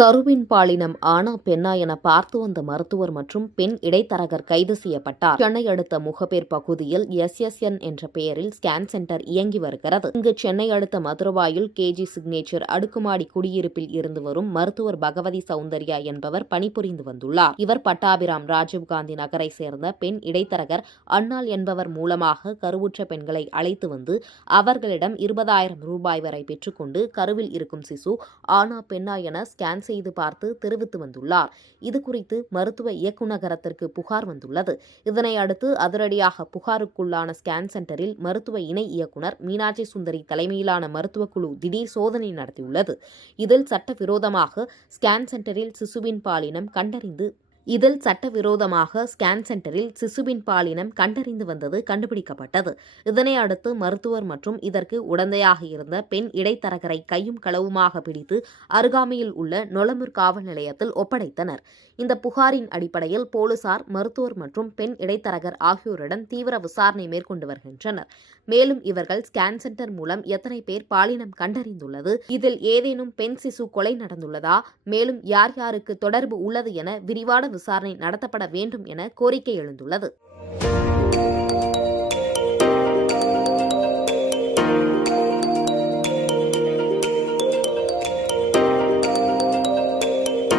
கருவின் பாலினம் ஆனா பெண்ணா என பார்த்து வந்த மருத்துவர் மற்றும் பெண் இடைத்தரகர் கைது செய்யப்பட்டார். சென்னை அடுத்த முகப்பேர் பகுதியில் SSN என்ற பெயரில் ஸ்கேன் சென்டர் இயங்கி வருகிறது. இங்கு சென்னை அடுத்த மதுரவாயில் KG சிக்னேச்சர் அடுக்குமாடி குடியிருப்பில் இருந்து வரும் மருத்துவர் பகவதி சௌந்தர்யா என்பவர் பணிபுரிந்து வந்துள்ளார். இவர் பட்டாபிராம் ராஜீவ்காந்தி நகரை சேர்ந்த பெண் இடைத்தரகர் அன்னாள் என்பவர் மூலமாக கருவுற்ற பெண்களை அழைத்து வந்து அவர்களிடம் 20,000 ரூபாய் வரை பெற்றுக்கொண்டு கருவில் இருக்கும் சிசு ஆனா பெண்ணா என ஸ்கேன் செய்து பார்த்து தெரிவித்து வந்துள்ளார். இதுகுறித்து மருத்துவ இயக்குநரகத்திற்கு புகார் வந்துள்ளது. இதனை அடுத்து அதிரடியாக புகாருக்குள்ளான ஸ்கேன் சென்டரில் மருத்துவ இணை இயக்குனர் மீனாட்சி சுந்தரி தலைமையிலான மருத்துவ குழு திடீர் சோதனை நடத்தியுள்ளது. இதில் சட்டவிரோதமாக ஸ்கேன் சென்டரில் சிசுவின் பாலினம் கண்டறிந்து வந்தது கண்டுபிடிக்கப்பட்டது. இதனை அடுத்து மருத்துவர் மற்றும் இதற்கு உடந்தையாக இருந்த பெண் இடைத்தரகரை கையும் களவுமாக பிடித்து அருகாமையில் உள்ள நொளம்பூர் காவல் நிலையத்தில் ஒப்படைத்தனர். இந்த புகாரின் அடிப்படையில் போலீசார் மருத்துவர் மற்றும் பெண் இடைத்தரகர் ஆகியோரிடம் தீவிர விசாரணை மேற்கொண்டு வருகின்றனர். மேலும் இவர்கள் ஸ்கேன் சென்டர் மூலம் எத்தனை பேர் பாலினம் கண்டறிந்துள்ளது, இதில் ஏதேனும் பெண் சிசு கொலை நடந்துள்ளதா, மேலும் யார் யாருக்கு தொடர்பு உள்ளது என விரிவான விசாரணை நடத்தப்பட வேண்டும் என கோரிக்கை எழுந்துள்ளது.